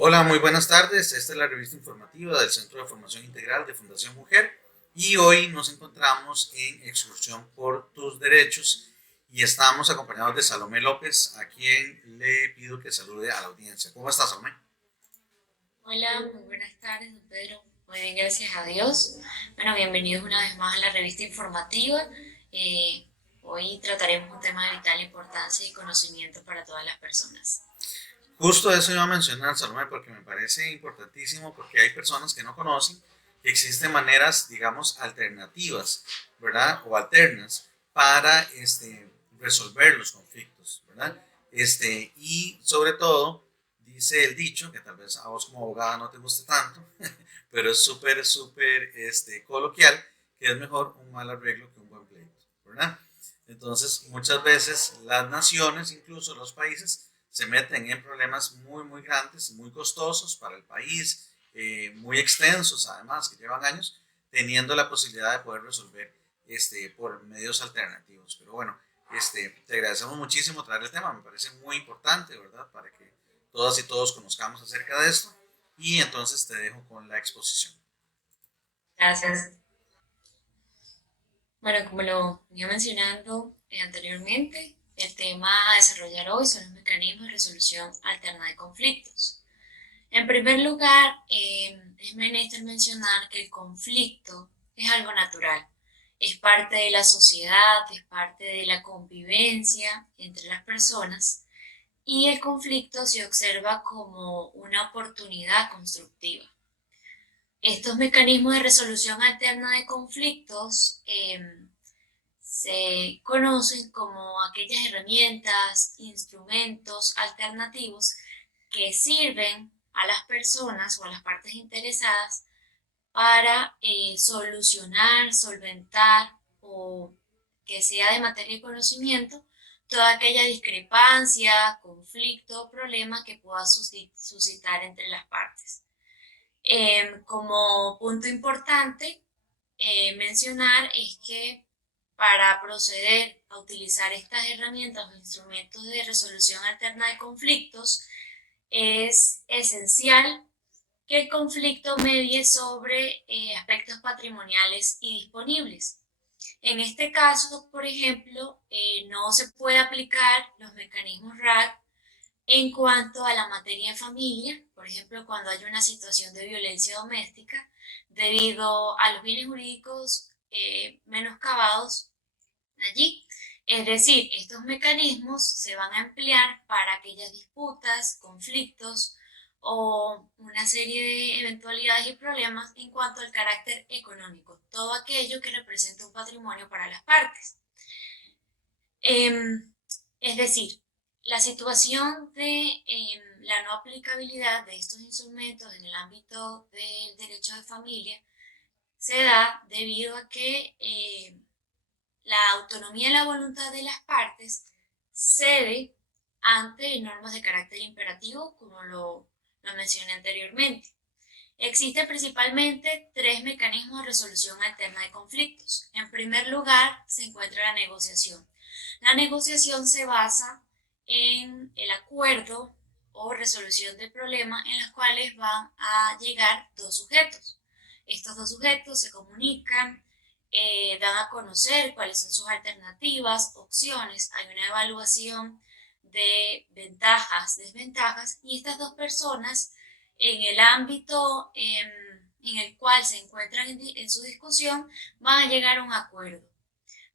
Hola, muy buenas tardes. Esta es la revista informativa del Centro de Formación Integral de Fundación Mujer y hoy nos encontramos en excursión por tus derechos y estamos acompañados de Salomé López, a quien le pido que salude a la audiencia. ¿Cómo estás, Salomé? Hola, muy buenas tardes, don Pedro. Muy bien, gracias a Dios. Bueno, bienvenidos una vez más a la revista informativa. Eh, Hoy trataremos un tema de vital importancia y conocimiento para todas las personas. Justo eso iba a mencionar, Salomé, porque me parece importantísimo, porque hay personas que no conocen que existen maneras, digamos, alternativas, ¿verdad? O alternas para resolver los conflictos, ¿verdad? Y sobre todo, dice el dicho, que tal vez a vos como abogada no te guste tanto, pero es súper coloquial, que es mejor un mal arreglo que un buen pleito, ¿verdad? Entonces, muchas veces las naciones, incluso los países, se meten en problemas muy grandes, muy costosos para el país, muy extensos además, que llevan años, teniendo la posibilidad de poder resolver por medios alternativos. Pero bueno, te agradecemos muchísimo traer el tema, me parece muy importante, ¿verdad? Para que todas y todos conozcamos acerca de esto. Y entonces te dejo con la exposición. Gracias. Bueno, como lo venía mencionando anteriormente, el tema a desarrollar hoy son los mecanismos de resolución alterna de conflictos. En primer lugar, es menester mencionar que el conflicto es algo natural, es parte de la sociedad, es parte de la convivencia entre las personas y el conflicto se observa como una oportunidad constructiva. Estos mecanismos de resolución alterna de conflictos se conocen como aquellas herramientas, instrumentos alternativos que sirven a las personas o a las partes interesadas para solucionar, solventar o que sea de materia y conocimiento toda aquella discrepancia, conflicto o problema que pueda suscitar entre las partes. Como punto importante, mencionar es que para proceder a utilizar estas herramientas o instrumentos de resolución alterna de conflictos, es esencial que el conflicto medie sobre aspectos patrimoniales y disponibles. En este caso, por ejemplo, no se puede aplicar los mecanismos RAC en cuanto a la materia de familia, por ejemplo, cuando hay una situación de violencia doméstica, debido a los bienes jurídicos menoscabados allí. Es decir, estos mecanismos se van a emplear para aquellas disputas, conflictos o una serie de eventualidades y problemas en cuanto al carácter económico, todo aquello que representa un patrimonio para las partes. Es decir, la situación de la no aplicabilidad de estos instrumentos en el ámbito del derecho de familia se da debido a que la autonomía y la voluntad de las partes cede ante normas de carácter imperativo, como lo mencioné anteriormente. Existen principalmente tres mecanismos de resolución alterna de conflictos. En primer lugar, se encuentra la negociación. La negociación se basa en el acuerdo o resolución de problemas en los cuales van a llegar dos sujetos. Estos dos sujetos se comunican, dan a conocer cuáles son sus alternativas, opciones, hay una evaluación de ventajas, desventajas, y estas dos personas en el ámbito en el cual se encuentran en su discusión van a llegar a un acuerdo.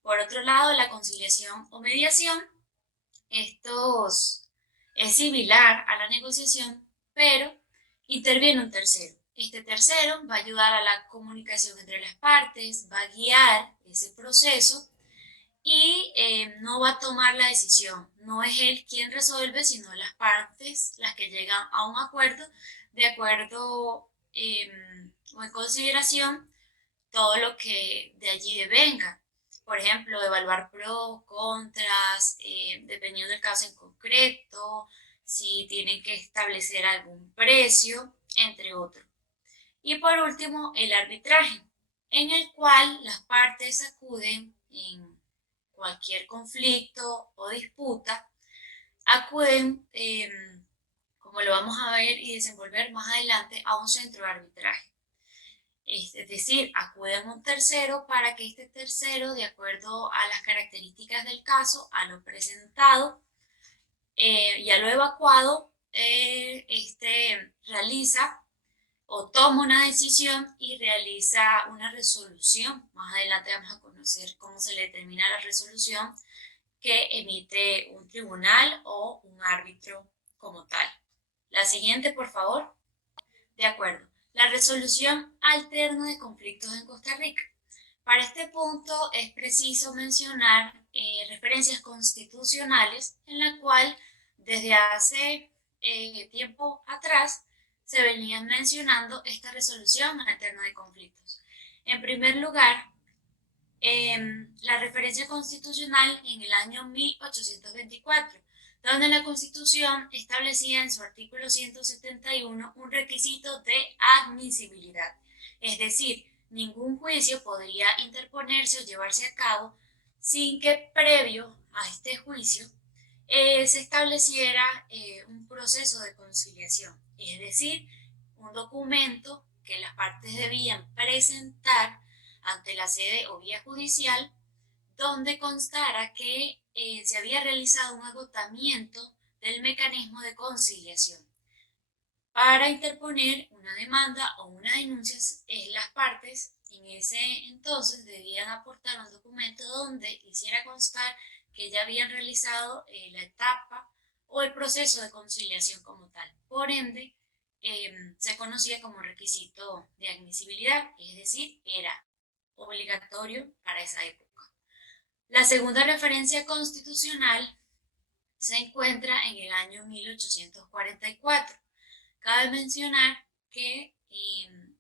Por otro lado, la conciliación o mediación, estos es similar a la negociación, pero interviene un tercero. Este tercero va a ayudar a la comunicación entre las partes, va a guiar ese proceso y no va a tomar la decisión. No es él quien resuelve, sino las partes las que llegan a un acuerdo de acuerdo o en consideración todo lo que de allí devenga. Por ejemplo, evaluar pros, contras, dependiendo del caso en concreto, si tienen que establecer algún precio, entre otros. Y por último, el arbitraje, en el cual las partes acuden en cualquier conflicto o disputa, acuden, como lo vamos a ver y desenvolver más adelante, a un centro de arbitraje. Es decir, acuden a un tercero para que este tercero, de acuerdo a las características del caso, a lo presentado y a lo evacuado, realiza o toma una decisión y realiza una resolución. Más adelante vamos a conocer cómo se le determina la resolución que emite un tribunal o un árbitro como tal. La siguiente, por favor. De acuerdo. La resolución alterna de conflictos en Costa Rica. Para este punto es preciso mencionar referencias constitucionales en la cual desde hace tiempo atrás se venían mencionando esta resolución alterna de conflictos. En primer lugar, la referencia constitucional en el año 1824, donde la Constitución establecía en su artículo 171 un requisito de admisibilidad, es decir, ningún juicio podría interponerse o llevarse a cabo sin que previo a este juicio se estableciera un proceso de conciliación, es decir, un documento que las partes debían presentar ante la sede o vía judicial donde constara que se había realizado un agotamiento del mecanismo de conciliación. Para interponer una demanda o una denuncia, las partes en ese entonces debían aportar un documento donde hiciera constar que ya habían realizado la etapa o el proceso de conciliación como tal. Por ende, se conocía como requisito de admisibilidad, es decir, era obligatorio para esa época. La segunda referencia constitucional se encuentra en el año 1844. Cabe mencionar que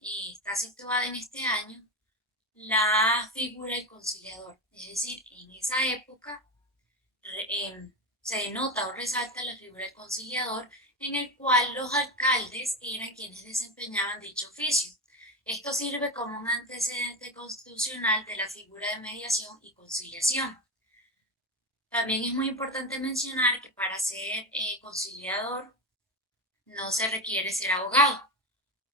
está situada en este año la figura del conciliador, es decir, en esa época se denota o resalta la figura del conciliador en el cual los alcaldes eran quienes desempeñaban dicho oficio. Esto sirve como un antecedente constitucional de la figura de mediación y conciliación. También es muy importante mencionar que para ser conciliador no se requiere ser abogado.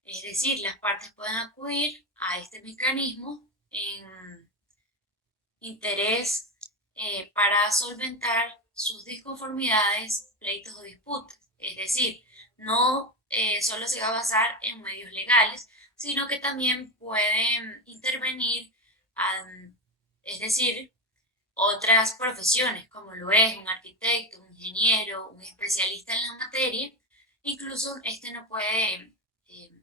Es decir, las partes pueden acudir a este mecanismo en interés para solventar sus disconformidades, pleitos o disputas. Es decir, no solo se va a basar en medios legales, sino que también pueden intervenir, es decir, otras profesiones, como lo es un arquitecto, un ingeniero, un especialista en la materia. Incluso no puede,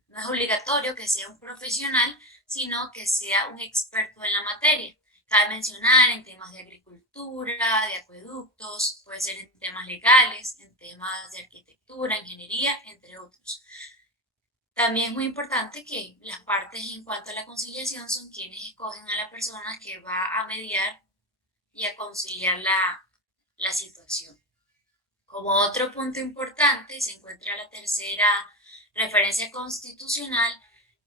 no es obligatorio que sea un profesional, sino que sea un experto en la materia. Cabe mencionar en temas de agricultura, de acueductos, puede ser en temas legales, en temas de arquitectura, ingeniería, entre otros. También es muy importante que las partes en cuanto a la conciliación son quienes escogen a la persona que va a mediar y a conciliar la situación. Como otro punto importante se encuentra la tercera referencia constitucional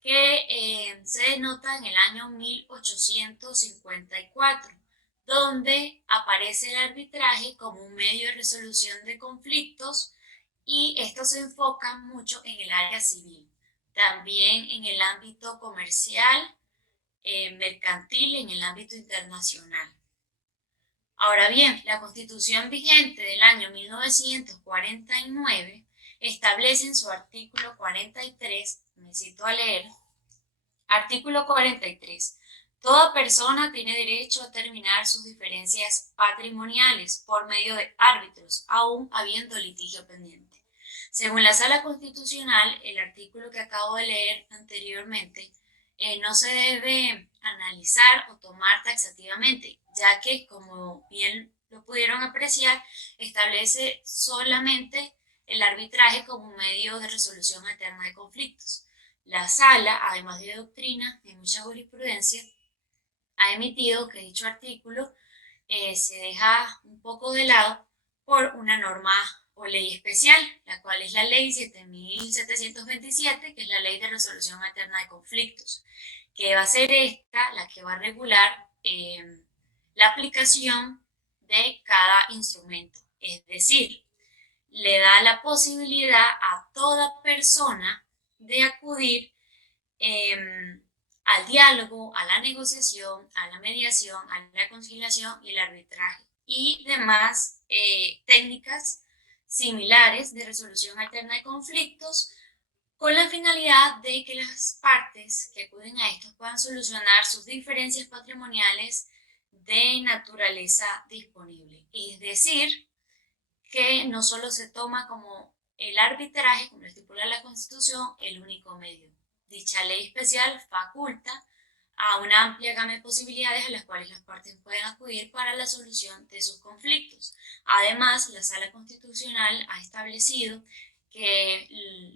que se denota en el año 1854, donde aparece el arbitraje como un medio de resolución de conflictos y esto se enfoca mucho en el área civil, también en el ámbito comercial, mercantil, en el ámbito internacional. Ahora bien, la Constitución vigente del año 1949 establece en su artículo 43, me cito a leer, artículo 43, toda persona tiene derecho a terminar sus diferencias patrimoniales por medio de árbitros, aun habiendo litigio pendiente. Según la Sala Constitucional, el artículo que acabo de leer anteriormente no se debe analizar o tomar taxativamente, ya que, como bien lo pudieron apreciar, establece solamente el arbitraje como un medio de resolución alterna de conflictos. La sala, además de doctrina y mucha jurisprudencia, ha emitido que dicho artículo se deja un poco de lado por una norma o ley especial, la cual es la ley 7727, que es la ley de resolución alterna de conflictos, que va a ser esta la que va a regular la aplicación de cada instrumento. Es decir, le da la posibilidad a toda persona de acudir eh, al diálogo, a la negociación, a la mediación, a la conciliación y el arbitraje y demás técnicas similares de resolución alterna de conflictos con la finalidad de que las partes que acuden a estos puedan solucionar sus diferencias patrimoniales de naturaleza disponible. Es decir, que no solo se toma como el arbitraje, como lo estipula la Constitución, el único medio. Dicha ley especial faculta a una amplia gama de posibilidades a las cuales las partes pueden acudir para la solución de sus conflictos. Además, la Sala Constitucional ha establecido que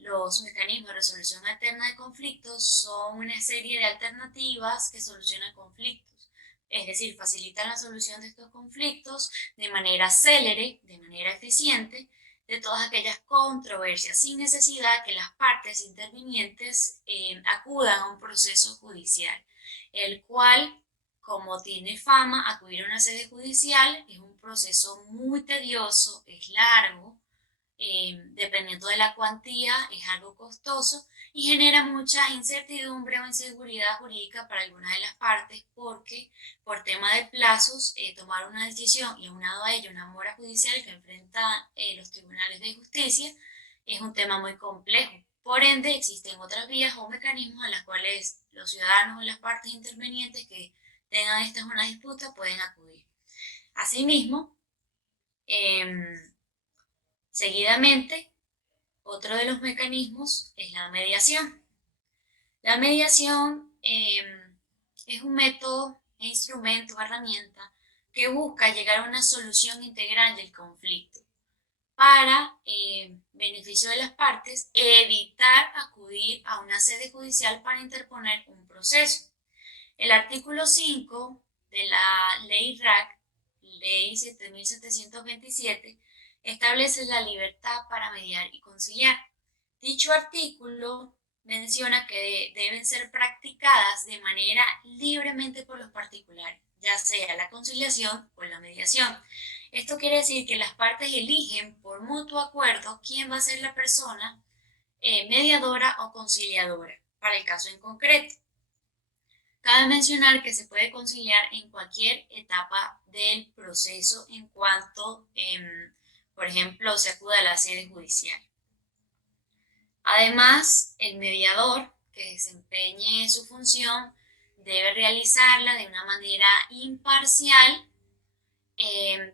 los mecanismos de resolución alterna de conflictos son una serie de alternativas que solucionan conflictos, es decir, facilitan la solución de estos conflictos de manera célere, de manera eficiente, de todas aquellas controversias, sin necesidad que las partes intervinientes acudan a un proceso judicial, el cual, como tiene fama, acudir a una sede judicial es un proceso muy tedioso, es largo, dependiendo de la cuantía, es algo costoso y genera mucha incertidumbre o inseguridad jurídica para alguna de las partes porque por tema de plazos, tomar una decisión y aunado a ello una mora judicial que enfrenta los tribunales de justicia es un tema muy complejo. Por ende, existen otras vías o mecanismos a las cuales los ciudadanos o las partes intervenientes que tengan esta una disputa pueden acudir. Asimismo, seguidamente, otro de los mecanismos es la mediación. La mediación es un método, instrumento, herramienta que busca llegar a una solución integral del conflicto para beneficio de las partes, evitar acudir a una sede judicial para interponer un proceso. El artículo 5 de la ley RAC, ley 7727, establece la libertad para mediar y conciliar. Dicho artículo menciona que deben ser practicadas de manera libremente por los particulares, ya sea la conciliación o la mediación. Esto quiere decir que las partes eligen por mutuo acuerdo quién va a ser la persona mediadora o conciliadora para el caso en concreto. Cabe mencionar que se puede conciliar en cualquier etapa del proceso en cuanto, por ejemplo, se acude a la sede judicial. Además, el mediador que desempeñe su función debe realizarla de una manera imparcial.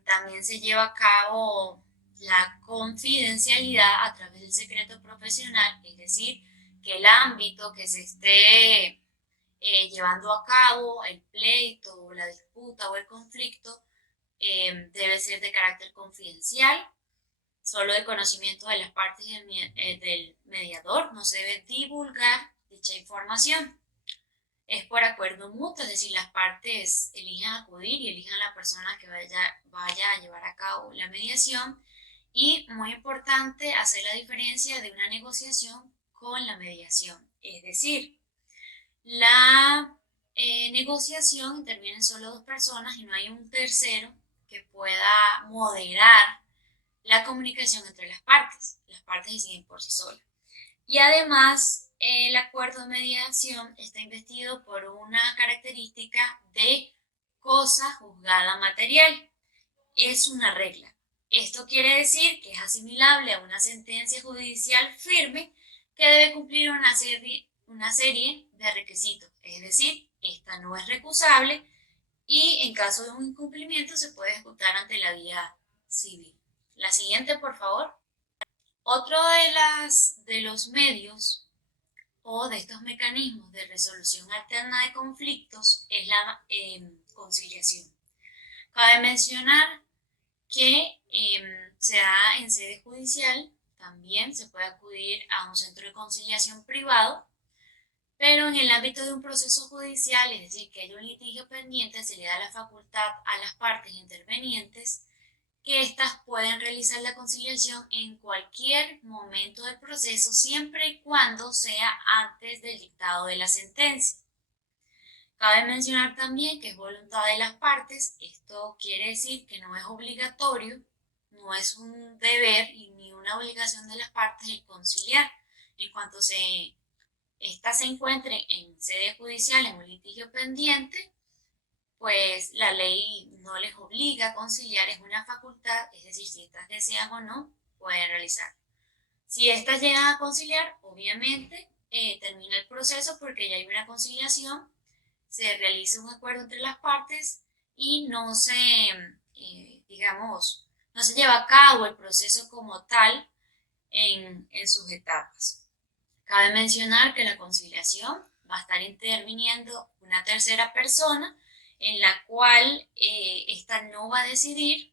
También se lleva a cabo la confidencialidad a través del secreto profesional, es decir, que el ámbito que se esté llevando a cabo, el pleito, la disputa o el conflicto, debe ser de carácter confidencial, solo de conocimiento de las partes del mediador, no se debe divulgar dicha información. Es por acuerdo mutuo, es decir, las partes eligen acudir y eligen a la persona que vaya a llevar a cabo la mediación. Y muy importante, hacer la diferencia de una negociación con la mediación. Es decir, la negociación intervienen solo dos personas y no hay un tercero que pueda moderar la comunicación entre las partes. Las partes deciden por sí solas. Y además, el acuerdo de mediación está investido por una característica de cosa juzgada material. Es una regla. Esto quiere decir que es asimilable a una sentencia judicial firme que debe cumplir una serie de requisitos. Es decir, esta no es recusable y en caso de un incumplimiento se puede ejecutar ante la vía civil. La siguiente, por favor. Otro de los medios o de estos mecanismos de resolución alterna de conflictos es la conciliación. Cabe mencionar que se da en sede judicial, también se puede acudir a un centro de conciliación privado Pero en el ámbito de un proceso judicial, es decir, que hay un litigio pendiente, se le da la facultad a las partes intervenientes que éstas pueden realizar la conciliación en cualquier momento del proceso, siempre y cuando sea antes del dictado de la sentencia. Cabe mencionar también que es voluntad de las partes. Esto quiere decir que no es obligatorio, no es un deber y ni una obligación de las partes el conciliar. En cuanto ésta se encuentre en sede judicial en un litigio pendiente, pues la ley no les obliga a conciliar, es una facultad, es decir, si éstas desean o no, pueden realizar. Si éstas llegan a conciliar, obviamente termina el proceso porque ya hay una conciliación, se realiza un acuerdo entre las partes y no se, digamos, no se lleva a cabo el proceso como tal en sus etapas. Cabe mencionar que la conciliación va a estar interviniendo una tercera persona en la cual esta no va a decidir,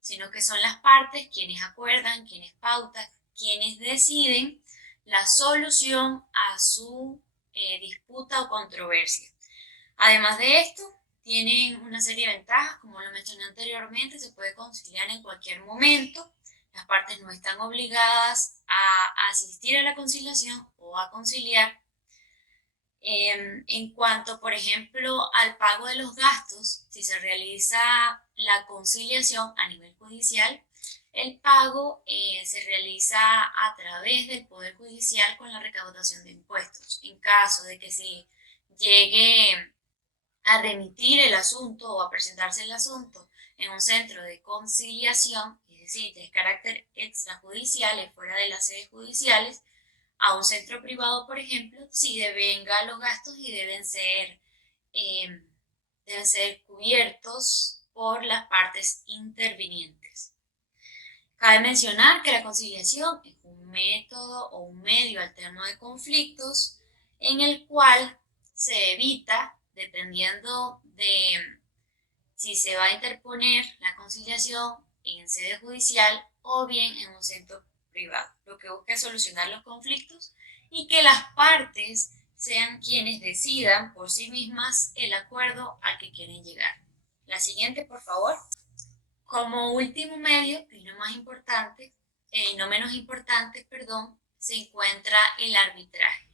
sino que son las partes quienes acuerdan, quienes pautan, quienes deciden la solución a su disputa o controversia. Además de esto, tienen una serie de ventajas, como lo mencioné anteriormente, se puede conciliar en cualquier momento, las partes no están obligadas a asistir a la conciliación o a conciliar. En cuanto, por ejemplo, al pago de los gastos, si se realiza la conciliación a nivel judicial, el pago se realiza a través del Poder Judicial con la recaudación de impuestos. En caso de que se llegue a remitir el asunto o a presentarse el asunto en un centro de conciliación, es decir, de carácter extrajudicial, fuera de las sedes judiciales, a un centro privado, por ejemplo, sí devenga los gastos y eh, deben ser cubiertos por las partes intervinientes. Cabe mencionar que la conciliación es un método o un medio alterno de conflictos en el cual se evita, dependiendo de si se va a interponer la conciliación en sede judicial o bien en un centro privado. Lo que busca es solucionar los conflictos y que las partes sean quienes decidan por sí mismas el acuerdo al que quieren llegar. La siguiente, por favor. Como último medio, y no más importante, no menos importante, perdón, se encuentra el arbitraje.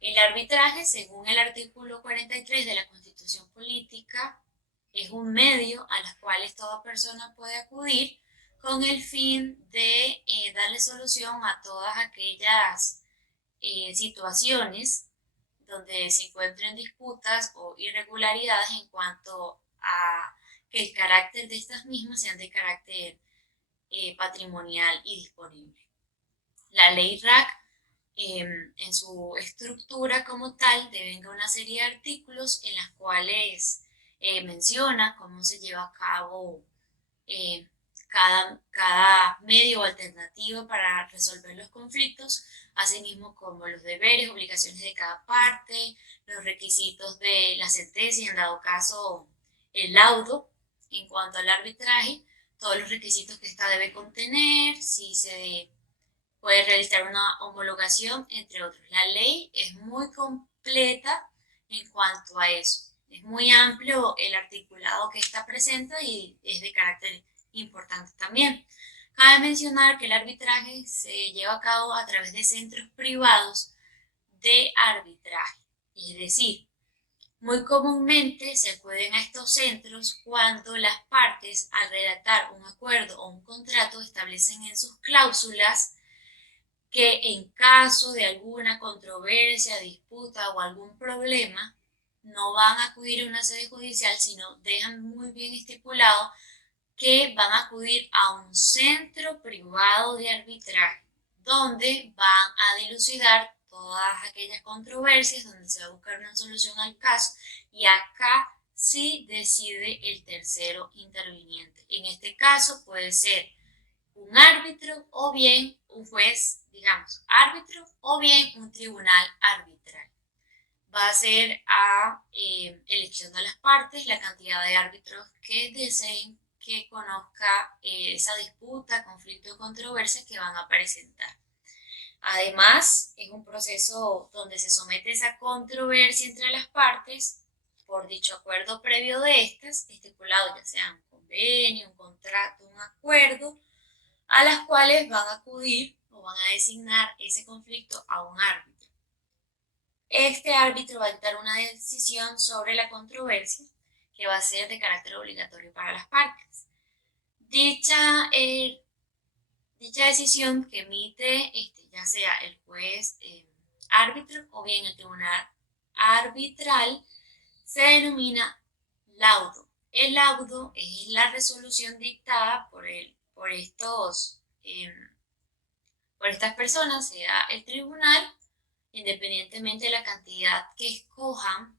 El arbitraje, según el artículo 43 de la Constitución Política, es un medio a los cuales toda persona puede acudir con el fin de darle solución a todas aquellas situaciones donde se encuentren disputas o irregularidades en cuanto a que el carácter de estas mismas sean de carácter patrimonial y disponible. La ley RAC, en su estructura como tal, devenga una serie de artículos en las cuales menciona cómo se lleva a cabo eh, cada medio o alternativa para resolver los conflictos, asimismo como los deberes, obligaciones de cada parte, los requisitos de la sentencia, en dado caso el laudo, en cuanto al arbitraje, todos los requisitos que ésta debe contener, si se puede realizar una homologación, entre otros. La ley es muy completa en cuanto a eso. Es muy amplio el articulado que está presente y es de carácter importante también. Cabe mencionar que el arbitraje se lleva a cabo a través de centros privados de arbitraje. Es decir, muy comúnmente se acuden a estos centros cuando las partes, al redactar un acuerdo o un contrato, establecen en sus cláusulas que en caso de alguna controversia, disputa o algún problema, no van a acudir a una sede judicial, sino dejan muy bien estipulado que van a acudir a un centro privado de arbitraje, donde van a dilucidar todas aquellas controversias, donde se va a buscar una solución al caso, y acá sí decide el tercero interviniente. En este caso puede ser un árbitro o bien un juez, digamos, árbitro o bien un tribunal arbitral. Va a ser a elección de las partes la cantidad de árbitros que deseen que conozca esa disputa, conflicto o controversia que van a presentar. Además, es un proceso donde se somete esa controversia entre las partes por dicho acuerdo previo de estas, estipulado ya sea un convenio, un contrato, un acuerdo, a las cuales van a acudir o van a designar ese conflicto a un árbitro. Este árbitro va a dictar una decisión sobre la controversia que va a ser de carácter obligatorio para las partes. Dicha decisión que emite ya sea el juez árbitro o bien el tribunal arbitral se denomina laudo. El laudo es la resolución dictada por estas personas, sea el tribunal, independientemente de la cantidad que escojan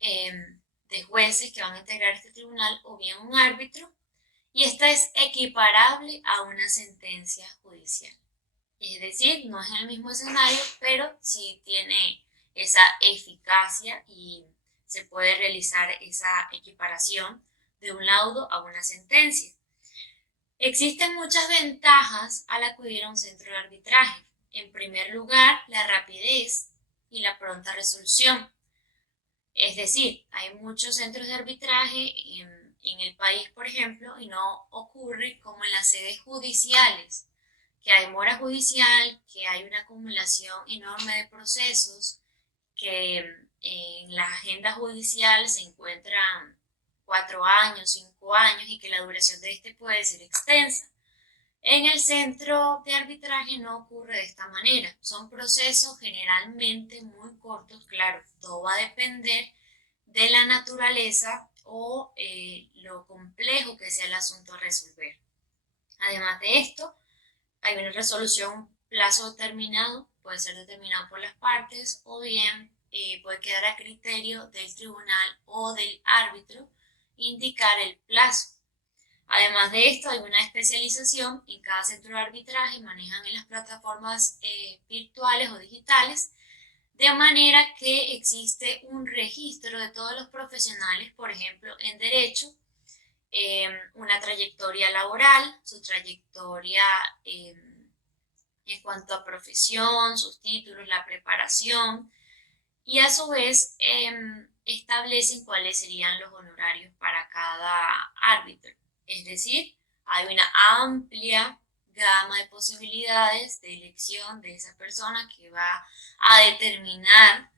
de jueces que van a integrar este tribunal o bien un árbitro, y esta es equiparable a una sentencia judicial. Es decir, no es en el mismo escenario, pero sí tiene esa eficacia y se puede realizar esa equiparación de un laudo a una sentencia. Existen muchas ventajas al acudir a un centro de arbitraje. En primer lugar, la rapidez y la pronta resolución. Es decir, hay muchos centros de arbitraje en el país, por ejemplo, y no ocurre como en las sedes judiciales, que hay mora judicial, que hay una acumulación enorme de procesos, que en la agenda judicial se encuentran 4 años, 5 años y que la duración de este puede ser extensa. En el centro de arbitraje no ocurre de esta manera. Son procesos generalmente muy cortos, claro, todo va a depender de la naturaleza o lo complejo que sea el asunto a resolver. Además de esto, hay una resolución, plazo determinado, puede ser determinado por las partes o bien puede quedar a criterio del tribunal o del árbitro indicar el plazo. Además de esto, hay una especialización en cada centro de arbitraje, manejan en las plataformas virtuales o digitales, de manera que existe un registro de todos los profesionales, por ejemplo, en derecho, una trayectoria laboral, su trayectoria en cuanto a profesión, sus títulos, la preparación, y a su vez establecen cuáles serían los honorarios para cada árbitro. Es decir, hay una amplia gama de posibilidades de elección de esa persona que va a determinar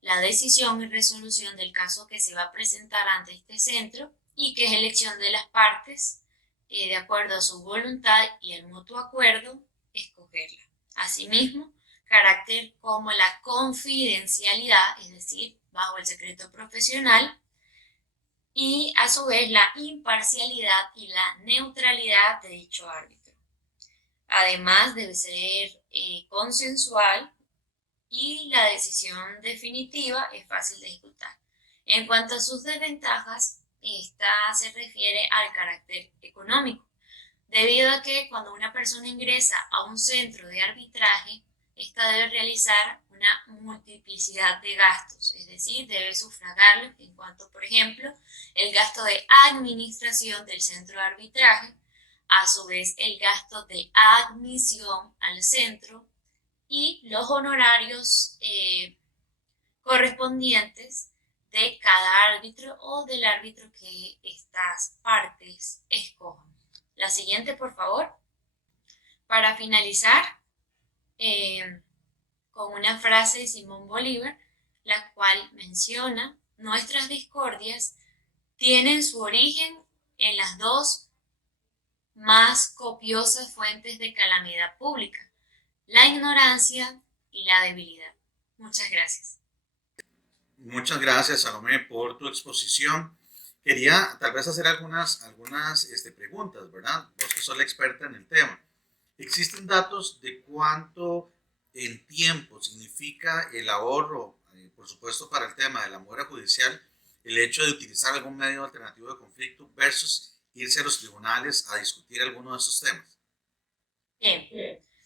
la decisión y resolución del caso que se va a presentar ante este centro y que es elección de las partes de acuerdo a su voluntad y el mutuo acuerdo escogerla. Asimismo, carácter como la confidencialidad, es decir, bajo el secreto profesional, y a su vez la imparcialidad y la neutralidad de dicho árbitro. Además, debe ser consensual y la decisión definitiva es fácil de ejecutar. En cuanto a sus desventajas, esta se refiere al carácter económico, debido a que cuando una persona ingresa a un centro de arbitraje, esta debe realizar una multiplicidad de gastos, es decir, debe sufragarlos en cuanto, por ejemplo, el gasto de administración del centro de arbitraje, a su vez el gasto de admisión al centro y los honorarios correspondientes de cada árbitro o del árbitro que estas partes escojan. La siguiente, por favor. Para finalizar, con una frase de Simón Bolívar, la cual menciona: nuestras discordias tienen su origen en las dos más copiosas fuentes de calamidad pública, la ignorancia y la debilidad. Muchas gracias. Muchas gracias, Salomé, por tu exposición. Quería tal vez hacer algunas preguntas, ¿verdad? Vos que sos la experta en el tema. ¿Existen datos de cuánto en tiempo significa el ahorro, por supuesto, para el tema de la mora judicial, el hecho de utilizar algún medio alternativo de conflicto versus irse a los tribunales a discutir alguno de esos temas? Bien,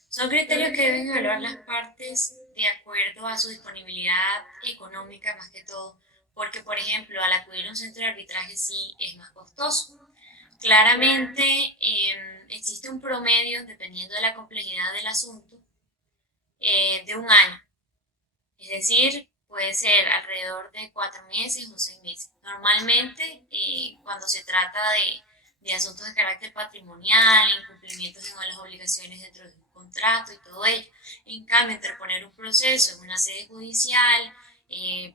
son criterios que deben evaluar las partes de acuerdo a su disponibilidad económica más que todo, porque por ejemplo al acudir a un centro de arbitraje sí es más costoso. Claramente existe un promedio dependiendo de la complejidad del asunto de un año. Es decir, puede ser alrededor de 4 meses o 6 meses. Normalmente, cuando se trata de asuntos de carácter patrimonial, incumplimientos de las obligaciones dentro de un contrato y todo ello. En cambio, interponer un proceso en una sede judicial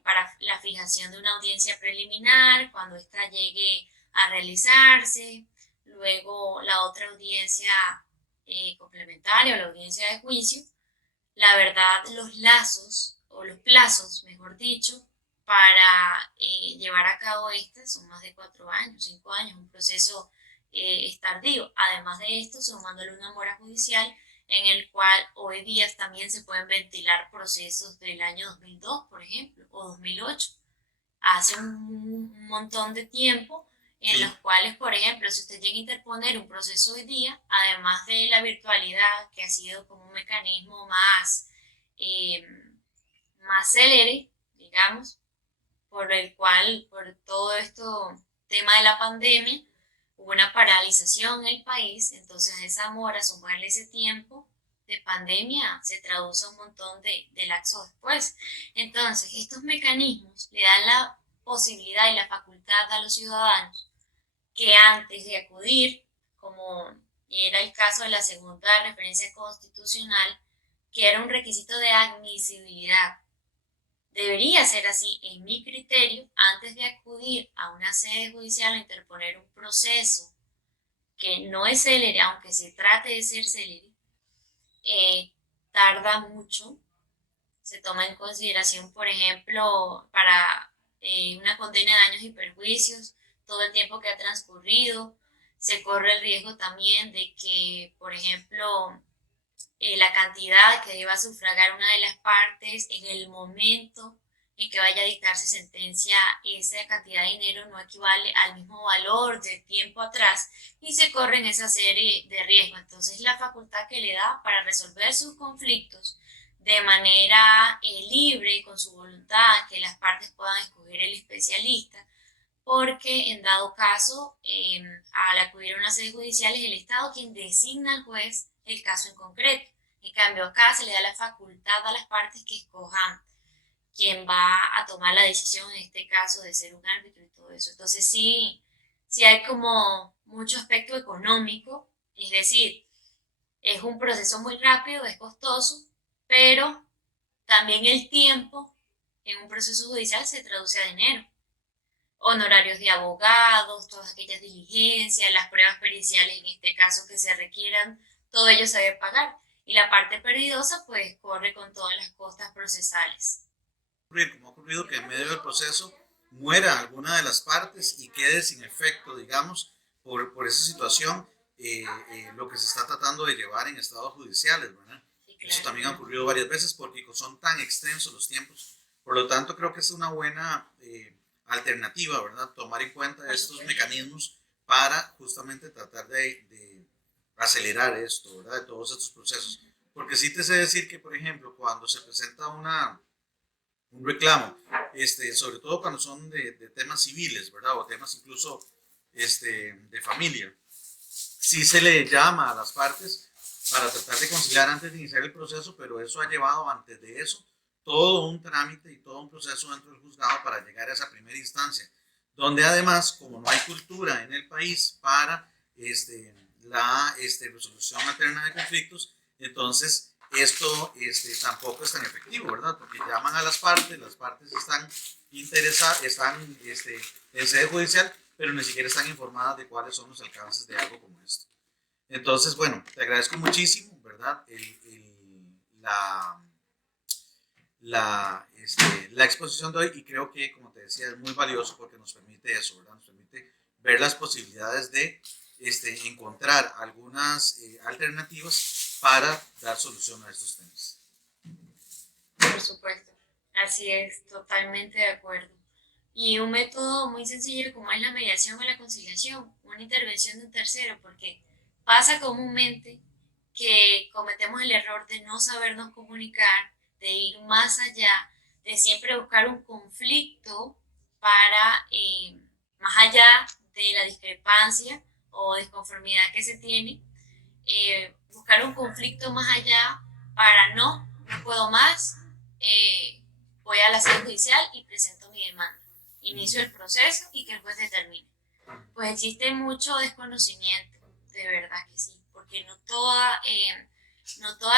para la fijación de una audiencia preliminar, cuando ésta llegue a realizarse, luego la otra audiencia complementaria o la audiencia de juicio, la verdad, los lazos o los plazos, mejor dicho, para llevar a cabo estas son más de 4 años, 5 años, un proceso es tardío. Además de esto, sumándole una mora judicial en el cual hoy día también se pueden ventilar procesos del año 2002, por ejemplo, o 2008, hace un montón de tiempo, en los Sí, cuales, por ejemplo, si usted llega a interponer un proceso hoy día, además de la virtualidad, que ha sido como un mecanismo eh, más célere, digamos, por el cual, por todo esto tema de la pandemia, hubo una paralización en el país, entonces esa mora, sumarle ese tiempo de pandemia, se traduce a un montón de lapso después. Entonces, estos mecanismos le dan la posibilidad y la facultad a los ciudadanos que antes de acudir, como era el caso de la segunda referencia constitucional, que era un requisito de admisibilidad. Debería ser así, en mi criterio, antes de acudir a una sede judicial a interponer un proceso que no es célere, aunque se trate de ser célere, eh, tarda mucho. Se toma en consideración, por ejemplo, para una condena de daños y perjuicios, todo el tiempo que ha transcurrido. Se corre el riesgo también de que, por ejemplo, la cantidad que deba sufragar una de las partes en el momento en que vaya a dictarse sentencia, esa cantidad de dinero no equivale al mismo valor de tiempo atrás y se corren esa serie de riesgos. Entonces, la facultad que le da para resolver sus conflictos de manera libre, con su voluntad, que las partes puedan escoger el especialista, porque en dado caso, al acudir a una sede judicial es el Estado quien designa al juez el caso en concreto. En cambio, acá se le da la facultad a las partes que escojan quién va a tomar la decisión en este caso de ser un árbitro y todo eso. Entonces sí hay como mucho aspecto económico, es decir, es un proceso muy rápido, es costoso, pero también el tiempo en un proceso judicial se traduce a dinero. Honorarios de abogados, todas aquellas diligencias, las pruebas periciales en este caso que se requieran, todo ello se debe pagar. Y la parte perdidosa pues corre con todas las costas procesales. como ha ocurrido que en medio del proceso muera alguna de las partes y quede sin efecto, digamos, por esa situación, lo que se está tratando de llevar en estados judiciales, ¿verdad? Sí, Eso claro. también ha ocurrido varias veces porque son tan extensos los tiempos. Por lo tanto, creo que es una buena alternativa, ¿verdad? Tomar en cuenta estos mecanismos para justamente tratar de acelerar esto, ¿verdad? De todos estos procesos. Porque sí te sé decir que, por ejemplo, cuando se presenta un reclamo, sobre todo cuando son de temas civiles, ¿verdad? O temas incluso de familia. Sí se le llama a las partes para tratar de conciliar antes de iniciar el proceso, pero eso ha llevado antes de eso todo un trámite y todo un proceso dentro del juzgado para llegar a esa primera instancia, donde además, como no hay cultura en el país para la resolución alterna de conflictos, entonces esto tampoco es tan efectivo, ¿verdad? Porque llaman a las partes están interesadas, están en sede judicial, pero ni siquiera están informadas de cuáles son los alcances de algo como esto. Entonces, bueno, te agradezco muchísimo, ¿verdad? La exposición de hoy y creo que, como te decía, es muy valioso porque nos permite eso, ¿verdad? Nos permite ver las posibilidades de encontrar algunas alternativas para dar solución a estos temas. Por supuesto. Así es, totalmente de acuerdo. Y un método muy sencillo como es la mediación o la conciliación, una intervención de un tercero, porque pasa comúnmente que cometemos el error de no sabernos comunicar, de ir más allá, de siempre buscar un conflicto para, más allá de la discrepancia o disconformidad que se tiene, buscar un conflicto más allá para no no puedo más, voy a la sede judicial y presento mi demanda. Inicio el proceso y que el juez determine. Pues existe mucho desconocimiento, de verdad que sí, porque no toda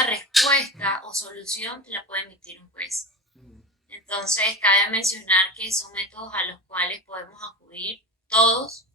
respuesta o solución te la puede emitir un juez. Entonces, cabe mencionar que son métodos a los cuales podemos acudir todos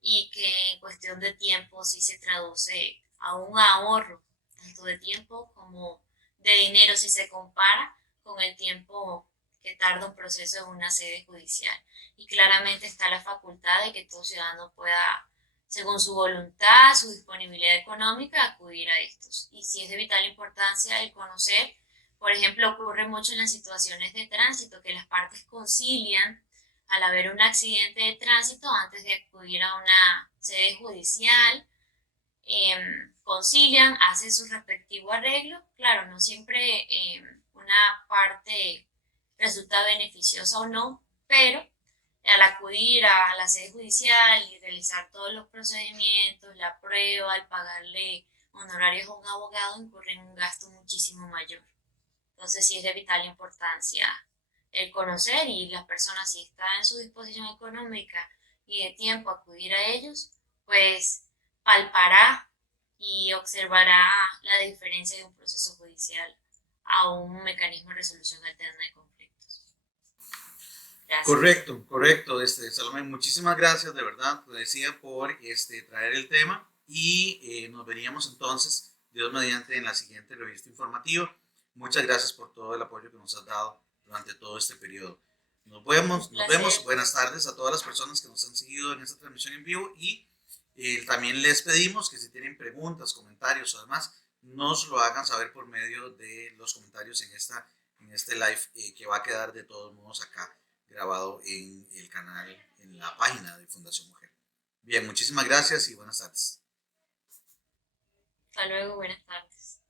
y que en cuestión de tiempo sí se traduce a un ahorro, tanto de tiempo como de dinero si se compara con el tiempo que tarda un proceso en una sede judicial. Y claramente está la facultad de que todo ciudadano pueda, según su voluntad, su disponibilidad económica, acudir a estos. Y si es de vital importancia el conocer, por ejemplo, ocurre mucho en las situaciones de tránsito, que las partes concilian al haber un accidente de tránsito antes de acudir a una sede judicial, concilian, hacen su respectivo arreglo. Claro, no siempre una parte resulta beneficiosa o no, pero al acudir a la sede judicial y realizar todos los procedimientos, la prueba, al pagarle honorarios a un abogado, incurre en un gasto muchísimo mayor. Entonces sí es de vital importancia el conocer, y las personas, si están en su disposición económica y de tiempo acudir a ellos, pues palpará y observará la diferencia de un proceso judicial a un mecanismo de resolución alterna de conflictos. Gracias. Correcto, correcto, Salomé, muchísimas gracias de verdad, te decía, por traer el tema y nos veríamos entonces, Dios mediante, en la siguiente revista informativa. Muchas gracias por todo el apoyo que nos has dado durante todo este periodo. Nos vemos, buenas tardes a todas las personas que nos han seguido en esta transmisión en vivo y también les pedimos que si tienen preguntas, comentarios o demás, nos lo hagan saber por medio de los comentarios en este live que va a quedar de todos modos acá grabado en el canal, en la página de Fundación Mujer. Bien, muchísimas gracias y buenas tardes. Hasta luego, buenas tardes.